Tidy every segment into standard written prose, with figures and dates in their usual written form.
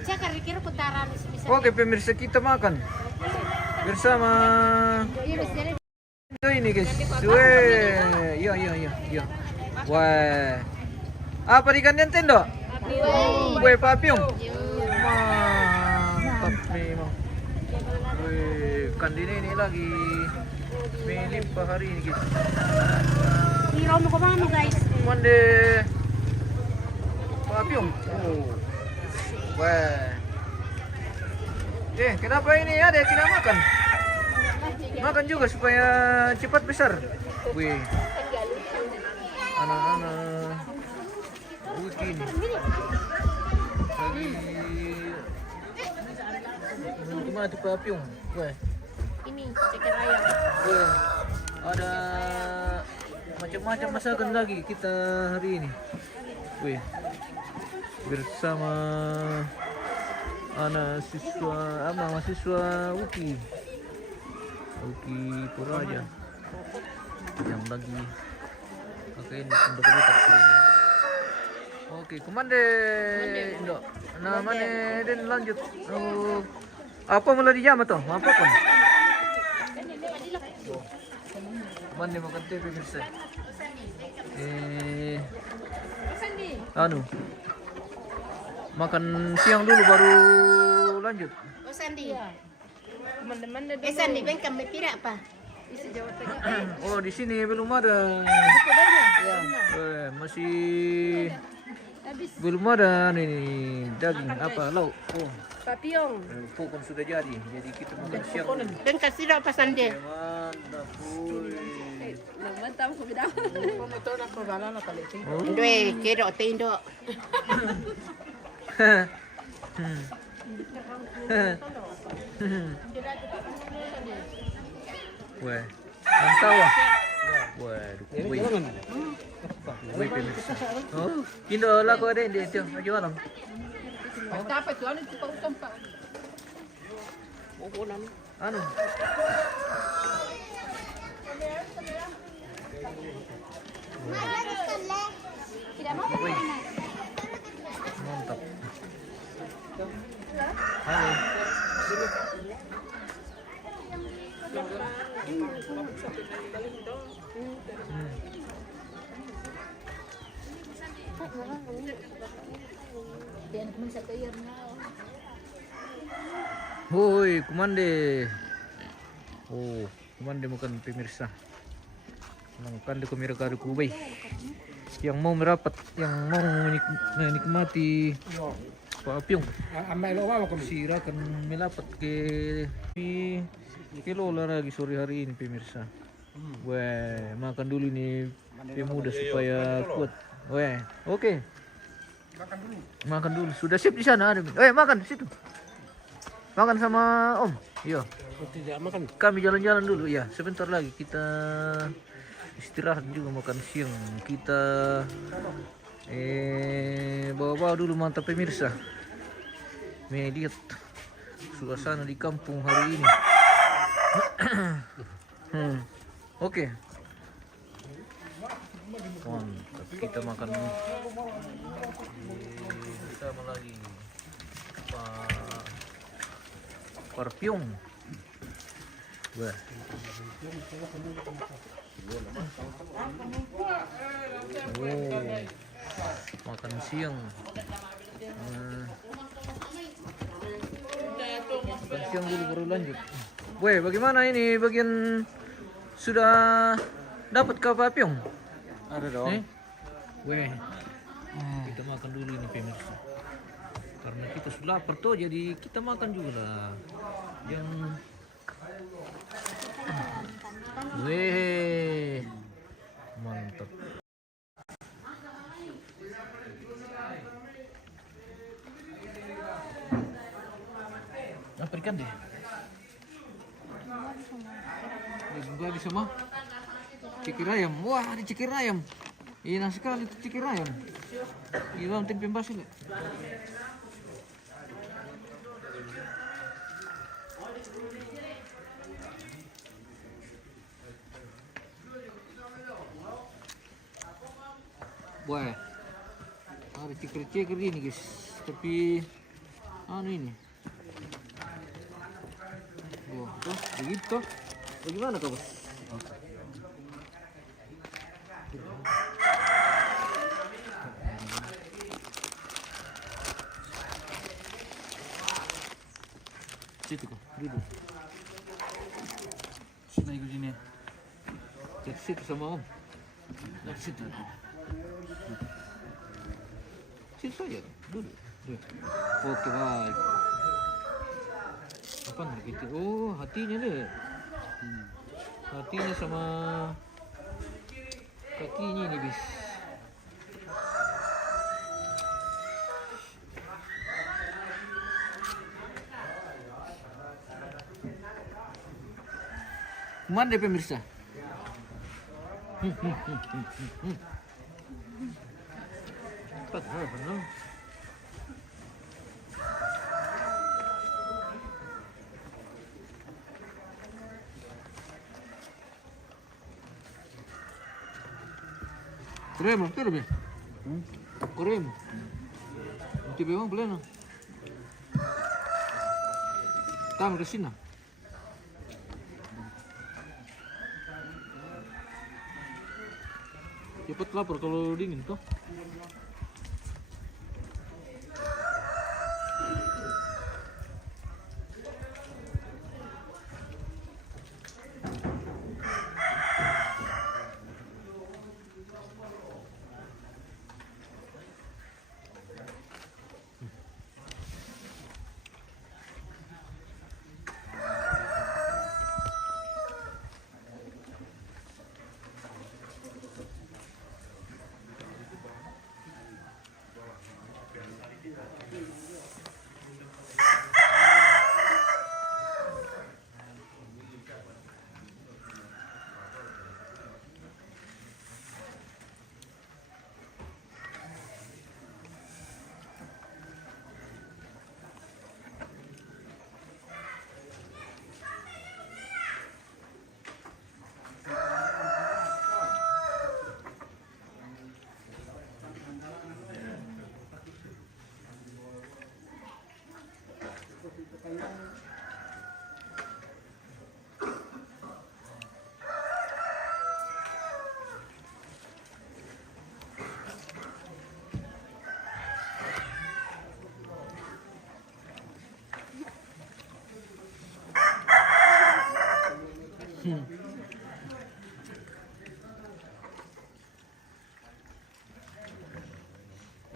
Cakar dikira putaran bisa. Oke pemirsa, kita makan bersama ini guys. Weh, iya. Wah, apa ikan tenten dok? Weh, papiong. Mantap memang. Weh, ikan ini lagi melimpah hari ini guys. Hiraw mo kemana guys? Mande papiong. Wah. Kenapa ini ada tidak makan? Makan juga supaya cepat besar. Wih. Anak-anak begini. Lagi mati papiong. Wah. Ini ceker ayam. Wah. Ada macam-macam masakan lagi kita hari ini. Wih. Bersama anak mahasiswa UKI Puraja yang lagi pakai ini untuk kita ini. Oke, komande Indo. Nah, mana dan lanjut. Apa mulai di jam atau apa pun? Mandi makan teh pemirsa. Makan siang dulu baru lanjut. Oh Sandi. Sandi kan kami pira apa? Oh di sini belum ada. Ya, masih belum ada nih daging apa lauk. Oh, Papiong. pokok sudah jadi kita makan siang. Dan kasih apa Sandi? Mantap, Mantap ko bidaw. Dwe, kero tindo. Weh, mantap wah. Weh, pemirsa. Oh, Indo laku ada di itu, jualan. Dapat jualan itu pautang pa. Anu. Wih, mantap. Halo. Woi, kumande. Oh, kumande makan pemirsa. Makan di kamera kadu kubay. Yang mau merapat, yang mau menikmati papiong. Silakan melapat ke Lola lagi sore hari ini pemirsa. Weh, makan dulu nih pemuda supaya kuat. Weh, oke. Makan dulu. Sudah siap di sana ada. Makan di situ. Makan sama Om. Iya. Tidak makan. Kami jalan-jalan dulu ya. Sebentar lagi kita istirahat juga makan siang. Kita bawa-bawa dulu mantap pemirsa. Lihat suasana di kampung hari ini. Oke. Mantap, kita makan bersama lagi Pak Parpiong. Wah. Makan siang. Makan siang dulu baru lanjut. Weh, bagaimana ini bagian sudah dapat ke papiong? Ada dong. Weh, kita makan dulu ini pemirsa. Karena kita sudah lapar tuh, jadi kita makan juga lah. Yang weh, mantap. Apa ikan deh? Gua bisa mah cikir ayam. Wah, ada cikir ayam. Enak sekali itu cikir ayam. Iya, tempe basil. Wah, ada cikir-cikir ini guys. Tapi anu ini. Oh, tuh, begitu. Bagaimana kau, Bos? Situ kok, duduk. Sini ikut sini. Cek situ sama Om. Nah, situ. Situ saja, duduk. Oke, baik. Apa nih gitu? Oh, hatinya deh. Hatinya sama kakinya ini, bis. Mana deh pemirsa? Benar. Corremos, corremos. Corremos. Não te pegou pleno. Estamos ke sini. Cepat lapor kalau dingin tuh.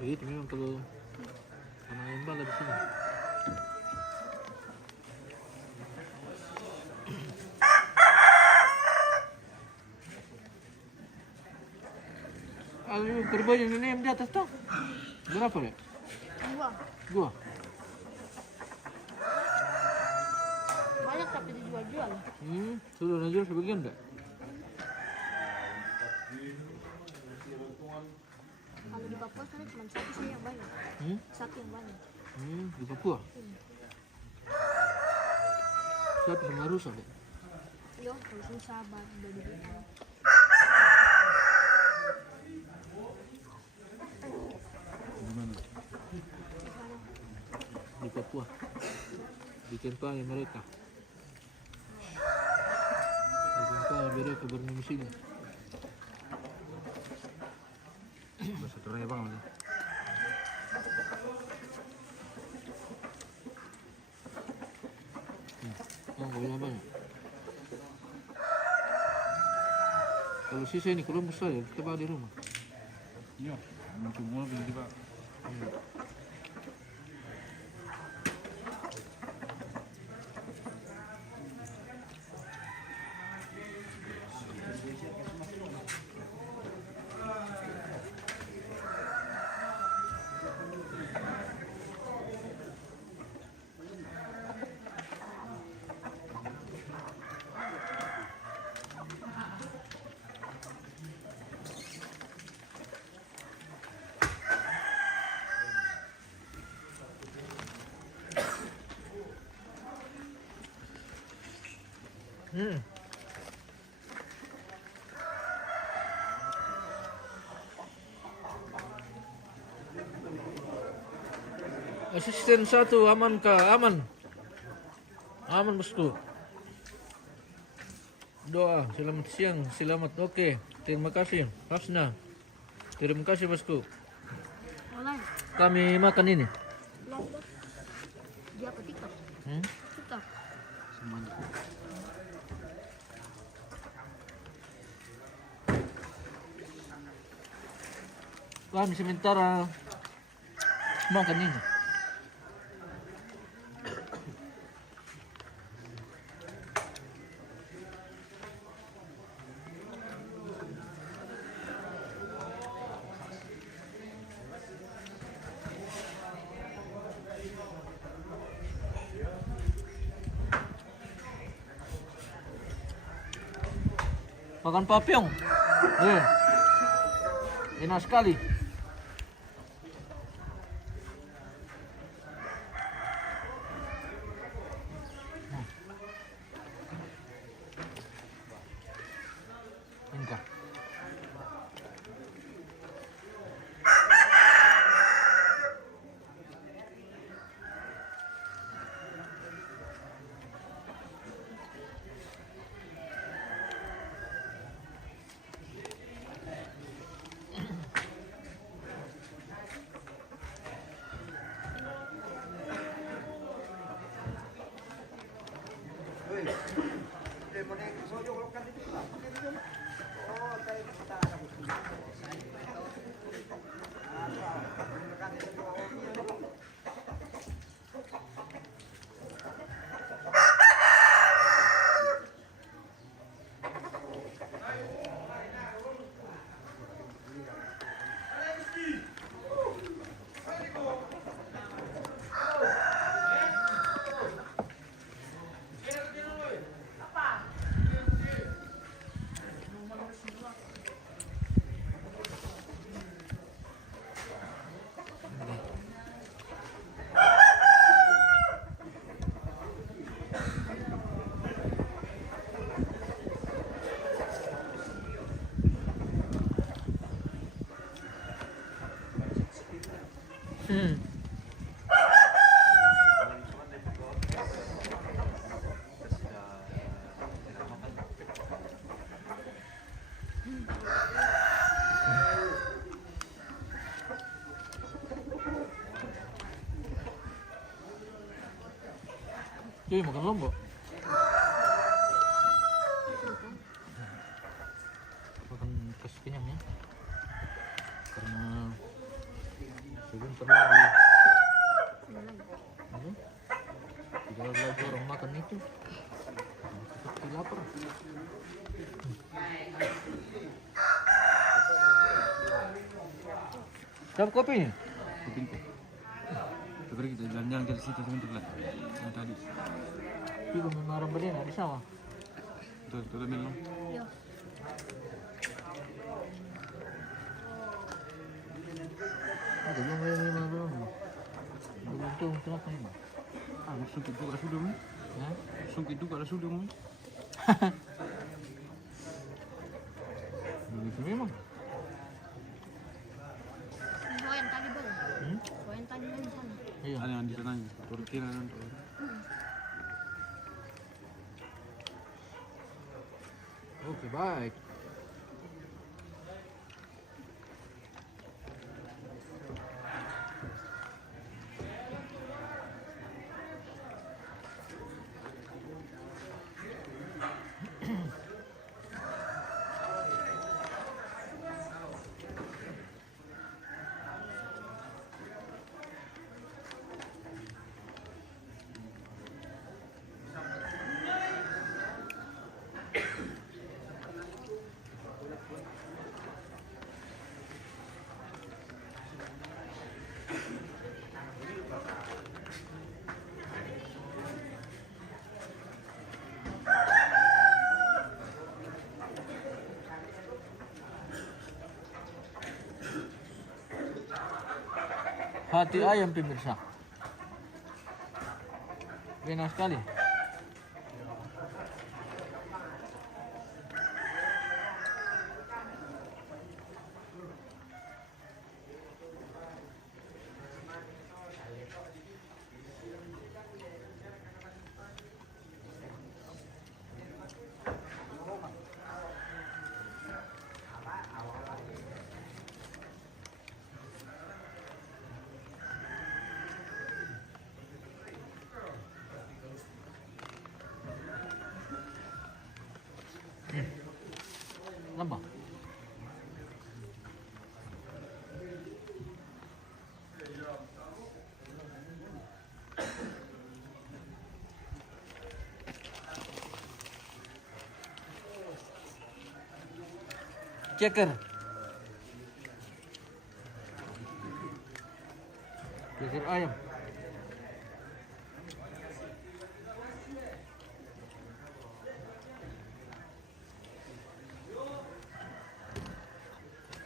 Begitu memang kalau pemain bola di sini. Kalau berbaju ini di atas tuh berapa ya? Dua. Banyak tapi dijual-jual. Sudah najual sebagian enggak? Kalau di Papua kan cuma satu sih yang banyak. Satu yang banyak. Di Papua. Siapa sama rusak deh? Yo, kalau susah banget dari gitu. Di Papua. Di tempat mereka. Di tempat mereka berdomisili. Satu raya bang. Oh, banyak banyak. Kalau sisa ini kalau besar ya kita bawa di rumah. Iya, semua begini pak. Asisten 1 aman kah? Aman. Aman bosku. Doa selamat siang, selamat. Oke, terima kasih Hasna. Terima kasih bosku. Online. Kami makan ini. Live bos. Dia apa TikTok? Hmm? TikTok. Semuanya. Kami sementara makan ini. Makan papyong. Enak sekali. Enggak. Cuy, makan lombok. Makan kasih kenyang ya. Karena sebentar lagi tidak ada lagi orang makan itu. Seperti lapar. Siap kopinya? Kupingku. Coba kita jalan-jalan ke situ sebentar lah. Yang tadi. Itu mengarah berdena di sawah. Tuh minum. Yo. Ada belum ini belum. Belum tuh kenapa ini? Ah, sungkit juga sudah nih. Ya? Sungkit juga sudah nih. Begitu memang. Yang tadi bang. Hmm? Yang tadi bang di sana. Iya. Ada yang di sananya. Turun kiri dan turun. Oke, baik. Hati ayam pemirsa. Enak sekali. Lama. Ceker. Ceker ayam.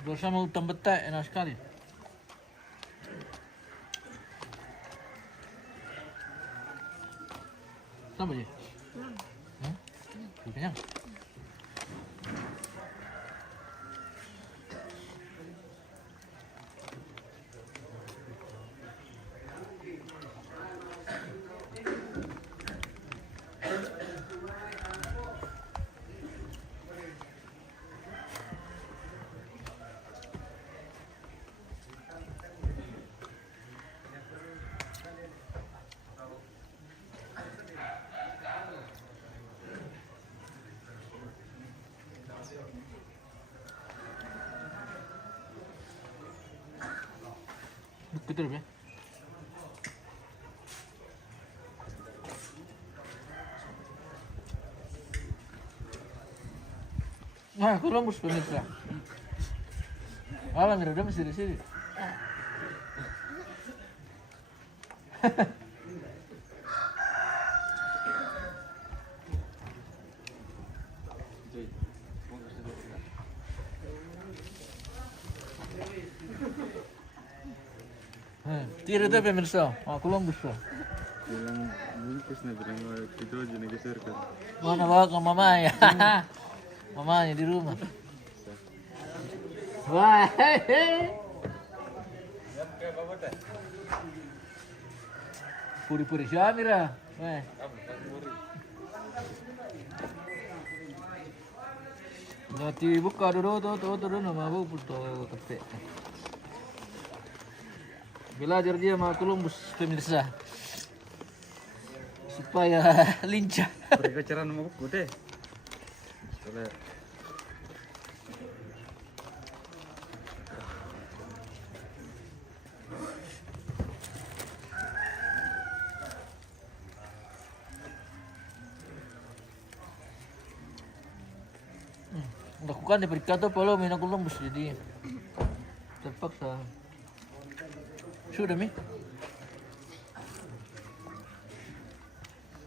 Bersama hutan betai enak sekali. Sama je? Kenyang. Betul ya? Nah, Columbus pemirsa. Alam udah masih di sini. Tira tuh pemirsa, Columbus tuh. Bilang bungkus nih, bilang itu aja nih geserkan. Mana bawa ke mamanya? Mamanya di rumah. Wah, puri-puri Syamira. Wah. Nanti buka dulu tuh nama bu puto tepe. Belajar dia sama Columbus pemirsa supaya lincah. Mereka cara nama buku deh. Soalnya lakukan di berkata polo mina Columbus jadi terpaksa. Sudah mi.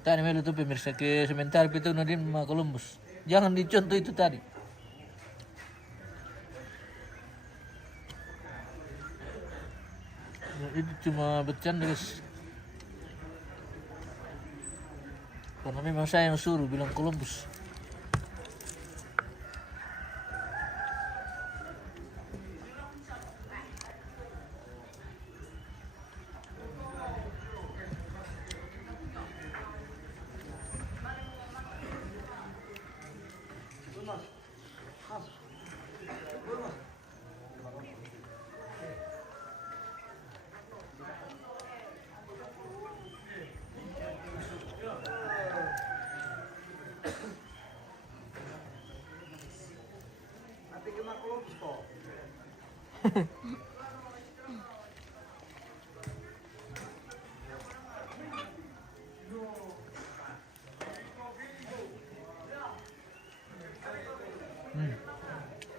Tadi melu tuh pemirsa ke sebentar itu Nadine sama Columbus. Jangan dicontoh itu tadi. Itu cuma bercanda guys. Karena memang saya yang suruh bilang Columbus.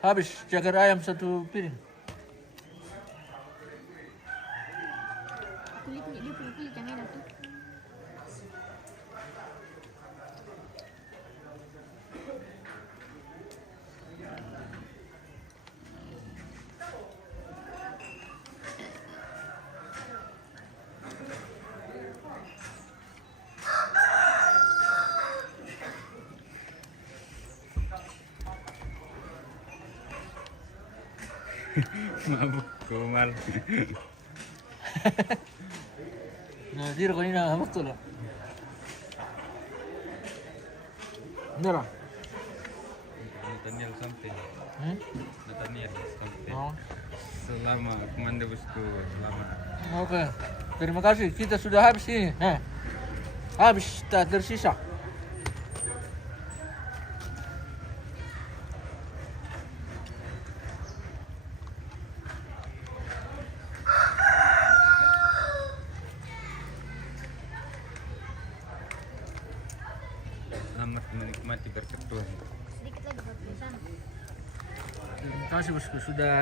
Habis ceker ayam satu piring. Kulitnya dia punya kulit yang enak tuh. mabuk komal. Nah, dia kanina betul lah. Benar. Nathaniel sampai. Nathaniel sampai. Oh. Selama komando bosku, selamat. Oke. Terima kasih. Kita sudah habis ini. Habis tak tersisa. mati berkat Tuhan. Sedikit lagi buat di sana. Terima kasih bosku, sudah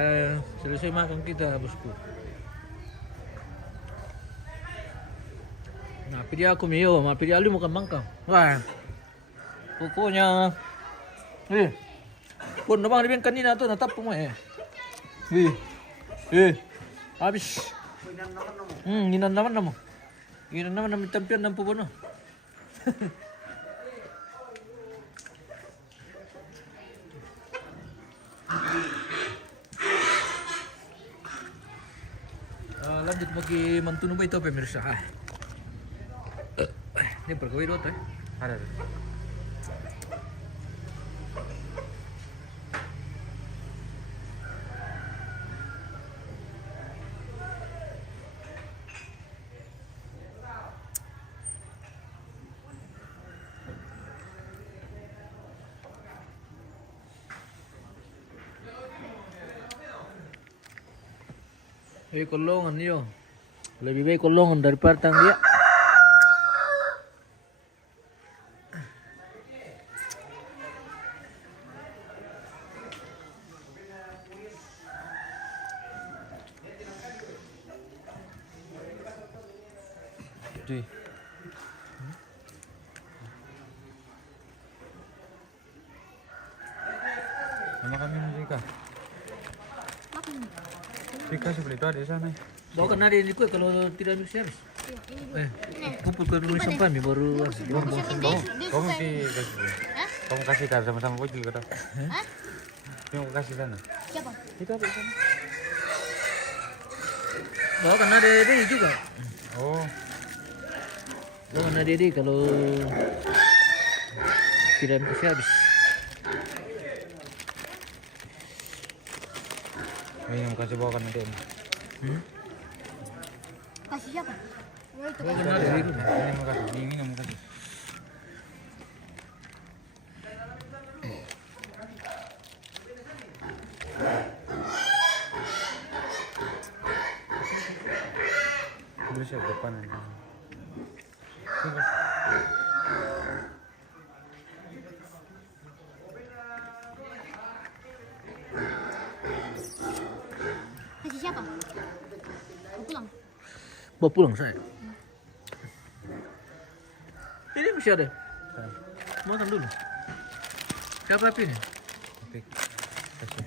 selesai makan kita bosku. Nah, pilih aku Mio, pilih Ali makan mangkang. Wah, pokoknya, pun nabang ribuan kanina tuh natap mo habis. Inan naman mo. Inan naman namin champion ng pupuno. Lanjut bagi mantuno ba ito pemirsa? Ini bergawe dot Ada. Kulungan niyo. Lebih baik kulungan daripada tang dia. Cuy. Nama kami Rika. Makan. Rika seperti itu ada di sana. Bawa kan ada ini kue kalau tidak bisa habis. Iya, ini dulu. Kumpul ke rumah sampai baru Kamu kasih. Hah? Kamu kasih kan sama-sama baju kata. Hah? Kamu kasih sana. Siapa? Itu ada di sana. Bawa kan ada ini juga. Oh. Bawa kan ada ini kalau tidak bisa habis. Ini yang kasih bawa kan nanti. Kasih siapa? Oh, itu Bawa kasih. kan ada di rumah. Ini mau kasih. Ini mau kasih. Bisa depan ini. Kasih siapa? Mau pulang. Bawa pulang saya. Ini masih ada. Makan dulu. Siapa api ini? Oke. Kasih.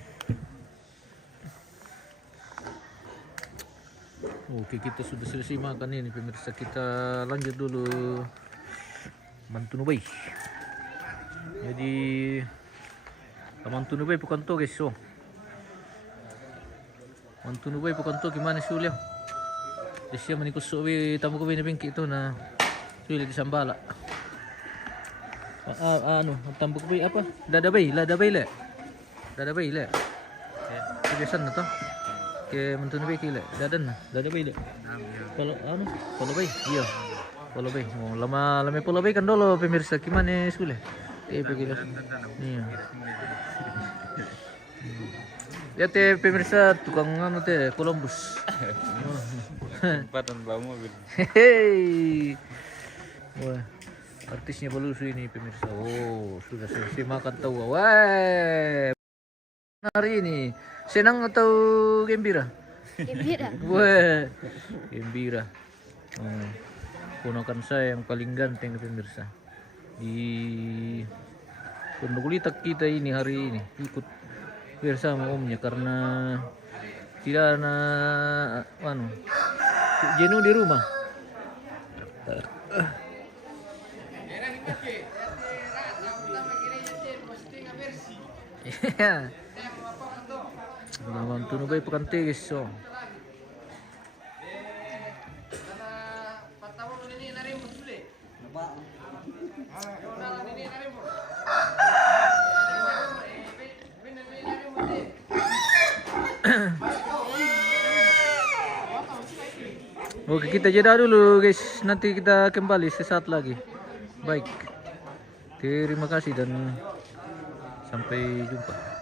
Oke, kita sudah selesai makan ini pemirsa. Kita lanjut dulu Mantunubay. Jadi Mantunubay bukan to guys. So Mantunubay bukan to gimana sih uliang? Siya manikos suwi tamu ko binibingki ito na sulit di Sambala. Ano, tambok ba apa? Dadabay le. Dadabay le. Kebiasaan na to. Ke Mantunubay kile. Dadabay le. Kalau bay, iya. Kalau bay, mau lama pulau bay kan dulu pemirsa gimana sule? Begitu. Iya. Ya teh pemirsa tukang anu teh Columbus. Tempatan bawa mobil. Hehehe. Wah, artisnya Balusu ini pemirsa. Oh, sudah selesai makan tahu. Wah, hari ini senang atau gembira? Gembira. Wah, gembira. Ponakan saya yang paling ganteng pemirsa di Pondok Litak kita ini hari ini ikut bersama omnya karena tidak ada jenuh di rumah. Iya. Naman tunubay pekan tigis so. Oke, kita jeda dulu guys. Nanti kita kembali sesaat lagi. Baik. Terima kasih dan sampai jumpa.